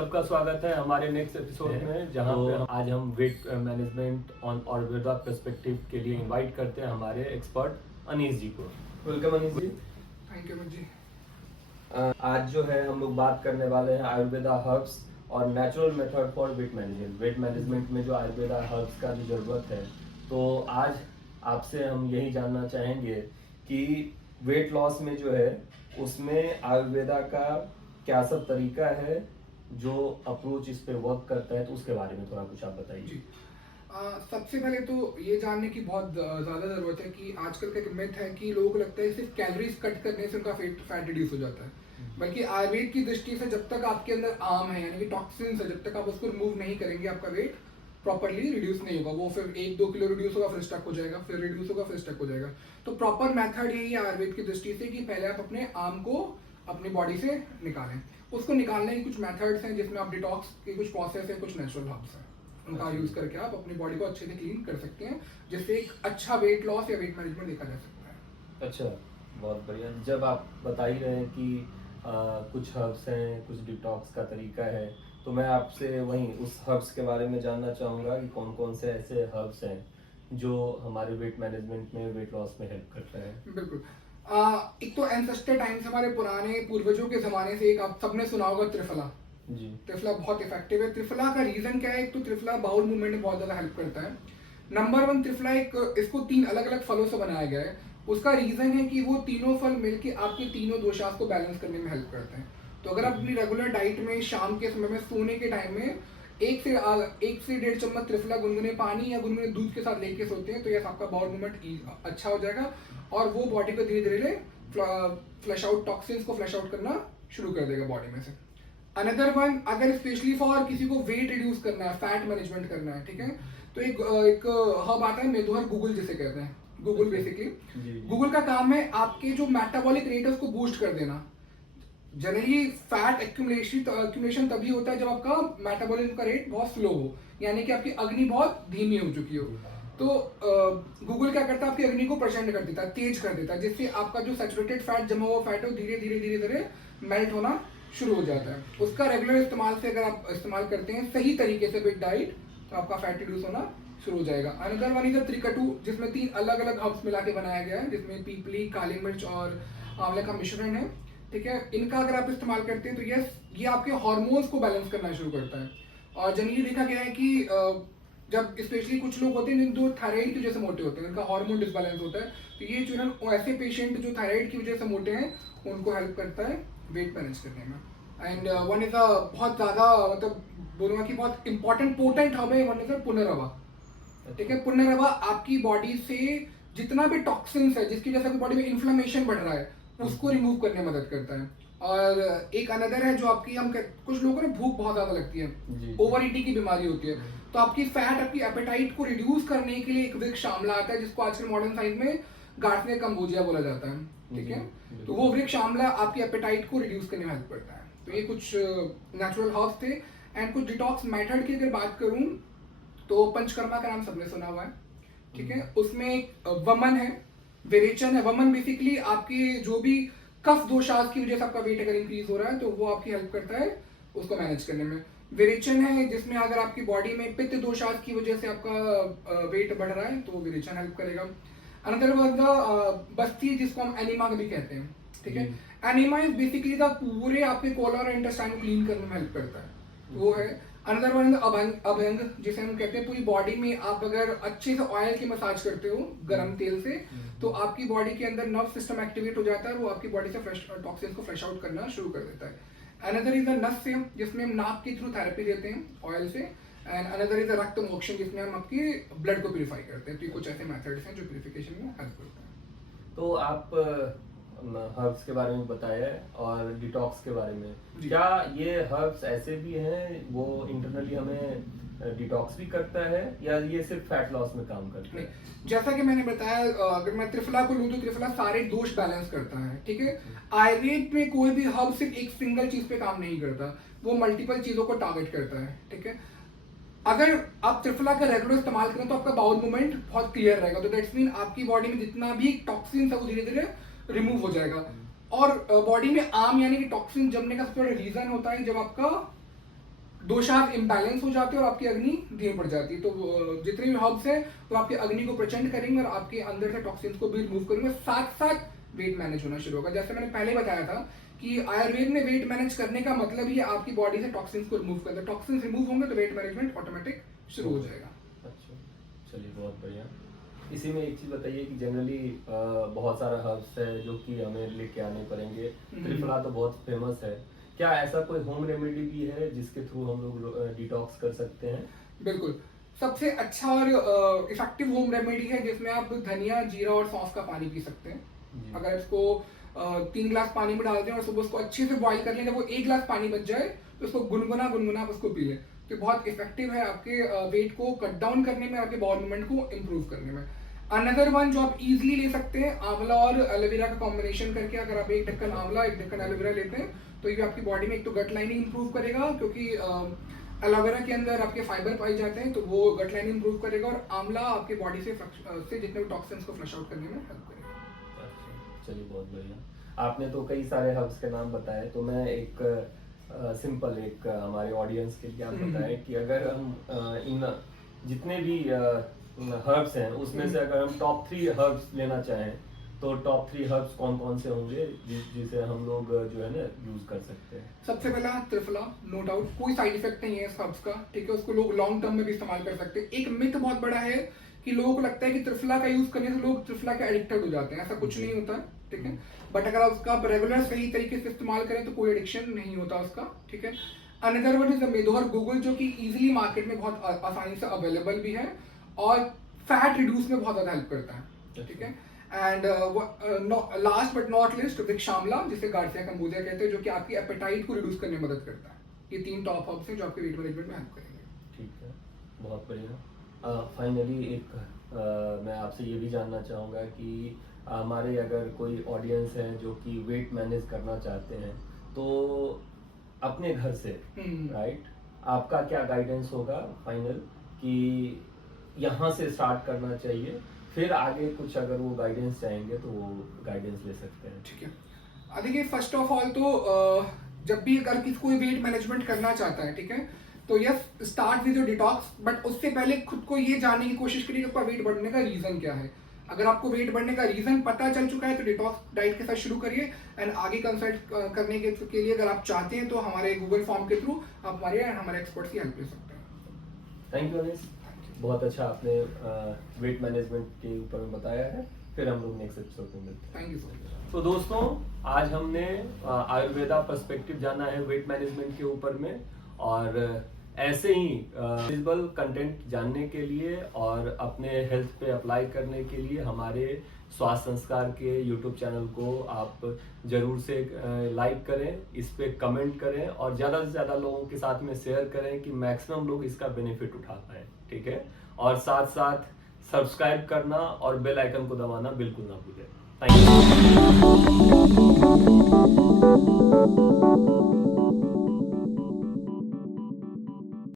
सबका स्वागत है हमारे नेक्स्ट एपिसोड में, जहां पे आज हम weight management on Ayurveda perspective के लिए इनवाइट करते हैं हमारे एक्सपर्ट अनीस जी को। Welcome Anis ji. Thank you ji. आज जो है हम लोग बात करने वाले हैं आयुर्वेदा हर्ब्स और natural method for weight management. Weight management में जो आयुर्वेदा हर्ब्स का जो ज़रूरत है, तो आज आपसे हम यही जानना चाहेंगे कि वेट लॉस में जो है उसमें आयुर्वेदा का क्या सब तरीका है जो अप्रोच इस पे वर्क करता है, तो उसके बारे में थोड़ा कुछ आप बताइए जी। सबसे पहले तो ये जानने की बहुत ज़्यादा ज़रूरत है कि आजकल का एक मिथ है कि लोगों को लगता है सिर्फ कैलोरीज कट करने से उनका फैट रिड्यूस हो जाता है। बल्कि आयुर्वेद की दृष्टि से जब तक आपके अंदर आम है यानी कि टॉक्सिन्स है, जब तक आप उसको रिमूव नहीं करेंगे आपका वेट प्रॉपरली रिड्यूस नहीं होगा। वो फिर 1-2 किलो रिड्यूस होगा, फिर स्टक हो जाएगा, फिर रिड्यूस होगा, फिर स्टक हो जाएगा। तो प्रॉपर मेथड यही है आयुर्वेद की दृष्टि से कि पहले आप अपने आम को अपनी बॉडी से निकालें। उसको निकालने की कुछ मेथड्स हैं जिसमें आप डिटॉक्स की कुछ प्रोसेस है, कुछ नेचुरल हर्ब्स हैं, उनका यूज करके आप अपनी बॉडी को अच्छे से क्लीन कर सकते हैं, जिससे एक अच्छा वेट लॉस या वेट मैनेजमेंट देखा जा सकता है। अच्छा, बहुत बढ़िया। जब आप बता ही रहे हैं कि कुछ हर्ब्स हैं, कुछ डिटॉक्स का तरीका है, तो मैं आपसे वहीं उस हर्ब्स के बारे में जानना चाहूँगा कि कौन कौन से ऐसे हर्ब्स हैं जो हमारे वेट मैनेजमेंट में, वेट लॉस में हेल्प करते हैं। बिल्कुल। एक तो एंसेस्टर टाइम्स, हमारे पुराने पूर्वजों के ज़माने से एक आप सबने सुना होगा त्रिफला जी। त्रिफला बहुत इफेक्टिव है। त्रिफला का रीज़न क्या है? एक तो त्रिफला बाउल मूवमेंट में बहुत ज़्यादा हेल्प करता है। नंबर 1, त्रिफला इसको 3 अलग अलग फलों से बनाया गया है। उसका रीज़न है कि वो तीनों फल मिलके आपके तीनों दोषास को बैलेंस करने में हेल्प करते हैं। तो अगर आप अपनी रेगुलर डाइट में शाम के समय में सोने के टाइम में 1 से 1.5 चम्मच त्रिफला गुनगुने पानी या गुनगुने दूध के साथ लेके सोते हैं, तो यह आपका बाउल मूवमेंट अच्छा हो जाएगा और वो बॉडी को धीरे धीरे फ्लश आउट टॉक्सिन्स को फ्लश आउट करना शुरू कर देगा बॉडी में से। अनदर वन, अगर स्पेशली फॉर किसी को वेट रिड्यूस करना है, फैट मैनेजमेंट करना है, ठीक है, तो एक हर्ब आता है मेदोहर गुगुल जिसे कहते हैं। गुगुल बेसिकली गुगुल का काम है आपके जो मेटाबॉलिक रेट है उसको बूस्ट कर देना। जनरली फैट एक्यूमुलेशन तभी होता है जब आपका मेटाबॉलिज्म का रेट बहुत स्लो हो, यानी कि आपकी अग्नि बहुत धीमी हो चुकी हो। तो गूगल क्या करता है, आपकी अग्नि को प्रचंड कर देता है, तेज कर देता है, जिससे आपका जो सैचुरेटेड फैट जमा हुआ फैट है धीरे धीरे धीरे धीरे मेल्ट होना शुरू हो जाता है। उसका रेगुलर इस्तेमाल से अगर आप इस्तेमाल करते हैं सही तरीके से विद डाइट, तो आपका फैट रिड्यूस होना शुरू हो जाएगा। अनदर वन इज त्रिकटू, जिसमें 3 अलग अलग हर्ब्स मिला के बनाया गया है, जिसमें पीपली, काली मिर्च और आंवले का मिश्रण है, ठीक है। इनका अगर आप इस्तेमाल करते हैं तो ये आपके हार्मोन्स को बैलेंस करना शुरू करता है। और जनरली देखा गया है कि जब स्पेशली कुछ लोग होते हैं जो थायराइड की वजह से मोटे होते हैं, उनका हार्मोन डिसबैलेंस होता है, तो ये चूर्ण ऐसे पेशेंट जो थायराइड की वजह से मोटे हैं उनको हेल्प करता है वेट मैनेज करने में। एंड वन इज अ बहुत ज़्यादा मतलब बोलूँगा कि बहुत इंपॉर्टेंट पोटेंट हब है, वन इज अ पुनर्वा, ठीक है। पुनर्वा आपकी बॉडी से जितना भी टॉक्सिन्स है जिसकी वजह से बॉडी में इन्फ्लेमेशन बढ़ रहा है उसको रिमूव करने में मदद करता है। और एक अनदर है जो आपकी कुछ लोगों को ना भूख बहुत ज्यादा लगती है, ओवर ईटिंग की बीमारी होती है, तो आपकी फैट, आपकी एपेटाइट को रिड्यूस करने के लिए एक वृक्ष आंवला आता है जिसको आजकल मॉडर्न साइंस में गार्डनिया कंबोजिया बोला जाता है, ठीक है। तो वो वृक्ष आंवला आपकी एपेटाइट को रिड्यूस करने में हेल्प करता है। तो ये कुछ नेचुरल हर्ब्स थे। एंड कुछ डिटॉक्स मेथड की अगर बात करूं तो पंचकर्मा का नाम सबने सुना हुआ है, ठीक है। उसमें वमन है, विरेचन है। वमन बेसिकली आपके जो भी कफ दोषास की वजह से आपका वेट अगर इंक्रीज हो रहा है तो वो आपकी हेल्प करता है उसको मैनेज करने में। विरेचन है जिसमें अगर आपकी बॉडी में पित्त दोषास की वजह से आपका वेट बढ़ रहा है तो विरेचन हेल्प करेगा। अनदर वर्ग बस्ती, जिसको हम एनिमा भी कहते हैं, ठीक है। एनिमा इज बेसिकली द पूरे आपके कोलर और इंटेस्टाइन को क्लीन करने में हेल्प करता है, वो है। अनदर वन अभंग, जिसे हम कहते हैं पूरी बॉडी में आप अगर अच्छे से ऑयल की मसाज करते हो गर्म तेल से, तो आपकी बॉडी के अंदर नर्व सिस्टम एक्टिवेट हो जाता है और वो आपकी बॉडी से फ्रेश टॉक्सिन्स को फ्लश आउट करना शुरू कर देता है। अनदर इज अ नस, जिसमें हम नाक के थ्रू थेरेपी देते हैं ऑयल से। एंड अनदर इज अ रक्त मोक्षण, जिसमें हम आपकी ब्लड को प्यूरिफाई करते हैं। तो ये कुछ ऐसे मेथड्स हैं जो प्यूरिफिकेशन में हेल्प करते हैं। तो आप हर्ब्स के बारे में बताया और डिटॉक्स के बारे में, क्या ये हर्ब्स ऐसे भी हैं वो इंटरनली हमें डिटॉक्स भी करता है या ये सिर्फ फैट लॉस में काम करता है? जैसा कि मैंने बताया, अगर मैं त्रिफला को लूँ तो त्रिफला सारे दोष बैलेंस करता है, ठीक है। आयुर्वेद में कोई भी हर्ब सिर्फ एक सिंगल चीज पे काम नहीं करता, वो मल्टीपल चीजों को टारगेट करता है, ठीक है। अगर आप त्रिफला का रेगुलर इस्तेमाल करें तो आपका बाउल मूवमेंट बहुत क्लियर रहेगा, तो दैट्स मीन आपकी बॉडी में जितना भी टॉक्सिन है वो धीरे धीरे रिमूव हो जाएगा। और बॉडी में आम यानी कि टॉक्सिन जमने का सबसे बड़ा रीजन होता है जब आपका दोषाव इम्बैलेंस हो जाते हैं और आपकी अग्नि धीमी पड़ जाती है। तो जितने भी हर्ब्स हैं वो आपकी अग्नि को प्रचंड करेंगे और आपके अंदर से टॉक्सिन्स को भी रिमूव करेंगे, साथ साथ वेट मैनेज होना शुरू होगा। जैसे मैंने पहले बताया था कि आयुर्वेद में वेट मैनेज करने का मतलब ही आपकी बॉडी से टॉक्सिन्स को रिमूव करना। टॉक्सिन्स रिमूव होंगे तो वेट मैनेजमेंट ऑटोमेटिक शुरू हो जाएगा। अच्छा, चलिए बहुत बढ़िया। इसी में एक चीज़ बताइए कि जनरली बहुत सारा हर्ब्स है जो कि हमें लेके आने पड़ेंगे। त्रिफला तो बहुत फेमस है, क्या ऐसा कोई होम रेमेडी भी है जिसके थ्रू हम लोग डिटॉक्स कर सकते हैं? बिल्कुल, सबसे अच्छा और इफेक्टिव होम रेमेडी है जिसमें आप धनिया, जीरा और सौंफ का पानी पी सकते हैं। जी। अगर इसको 3 गिलास पानी में डालते हैं और सुबह उसको अच्छे से बॉईल कर लें, जब वो 1 गिलास पानी बच जाए तो उसको गुनगुना गुनगुना आप उसको पी लें। तो बहुत इफेक्टिव है आपके वेट को कट डाउन करने में, आपके बाउल मूवमेंट को इम्प्रूव करने में। अनदर वन जो आप इजीली ले सकते हैं, आंवला और एलोवेरा का कॉम्बिनेशन करके, अगर आप 1 ढक्कन आंवला 1 ढक्कन एलोवेरा लेते हैं तो ये आपकी बॉडी में एक तो गट लाइनिंग इंप्रूव करेगा, क्योंकि एलोवेरा के अंदर आपके फाइबर पाए जाते हैं तो वो गट लाइनिंग इंप्रूव करेगा, और आंवला आपके बॉडी से जितने भी टॉक्सिन्स को फ्लश आउट करने में हेल्प करेगा। अच्छा, चलिए बहुत बढ़िया। आपने तो कई सारे हर्ब्स के नाम बताए, तो मैं एक सिंपल एक हमारे ऑडियंस के लिए आप बताएं कि अगर हम इन जितने भी हर्ब्स हैं उसमें से अगर हम टॉप 3 हर्ब्स लेना चाहें तो टॉप 3 हर्ब्स कौन कौन से होंगे जिसे हम लोग जो है ना यूज कर सकते हैं? सबसे पहला त्रिफला, नो डाउट, कोई साइड इफेक्ट नहीं है इस हर्ब्स का, ठीक है। उसको लोग लॉन्ग टर्म में भी इस्तेमाल कर सकते हैं। एक मिथ बहुत बड़ा है कि लोगों को लगता है कि त्रिफला का यूज करने से लोग त्रिफला के एडिक्टेड हो जाते हैं, ऐसा कुछ नहीं होता, ठीक है। बट अगर आप उसका रेगुलर सही तरीके से इस्तेमाल करें तो कोई एडिक्शन नहीं होता उसका, ठीक है। Another one is Medohar guggul, जो कि इजीली मार्केट में बहुत आसानी से अवेलेबल भी है और फैट रिड्यूस में बहुत ज्यादा हेल्प करता है, ठीक है। And last but not least वृक्षामला, जिसे गार्सिया कंबोजिया कहते हैं, जो कि आपकी एपेटाइट को रिड्यूस करने में मदद करता है। ये 3 टॉप हर्ब्स हैं जो आपके वेट मैनेजमेंट में हेल्प करेंगे। ठीक है, बहुत बढ़िया। फाइनली एक मैं आपसे ये भी जानना चाहूँगा कि हमारे अगर कोई ऑडियंस है जो कि वेट मैनेज करना चाहते हैं तो अपने घर से, राइट, आपका क्या गाइडेंस होगा फाइनल कि यहाँ से स्टार्ट करना चाहिए, फिर आगे कुछ अगर वो गाइडेंस चाहेंगे तो वो गाइडेंस ले सकते हैं? ठीक है, देखिए फर्स्ट ऑफ ऑल तो जब भी अगर किसी कोई वेट मैनेजमेंट करना चाहता है, ठीक है, तो yes start with your detox, but उससे पहले खुद को ये जानने की कोशिश करिए कि आपका वेट बढ़ने का रीजन क्या है। अगर आपको वेट बढ़ने का रीजन पता चल चुका है तो डिटॉक्स डाइट के साथ शुरू करिए, एंड आगे कंसल्ट करने के लिए अगर आप चाहते हैं तो हमारे गूगल फॉर्म के थ्रू आप हमारे एक्सपर्ट्स की हेल्प ले सकते हैं। थैंक यू अनीस, बहुत अच्छा आपने वेट मैनेजमेंट के ऊपर में बताया है। फिर हम लोग नेक्स्ट एपिसोड में मिलते हैं। Thank you so much. तो दोस्तों, आज हमने आयुर्वेदा पर्सपेक्टिव जाना है वेट मैनेजमेंट के ऊपर में, और ऐसे ही विजिबल कंटेंट जानने के लिए और अपने हेल्थ पे अप्लाई करने के लिए हमारे स्वास्थ्य संस्कार के यूट्यूब चैनल को आप जरूर से लाइक करें, इस पे कमेंट करें और ज़्यादा से ज़्यादा लोगों के साथ में शेयर करें कि मैक्सिमम लोग इसका बेनिफिट उठा पाएँ, ठीक है। और साथ साथ सब्सक्राइब करना और बेल आइकन को दबाना बिल्कुल ना भूलें। Thank you.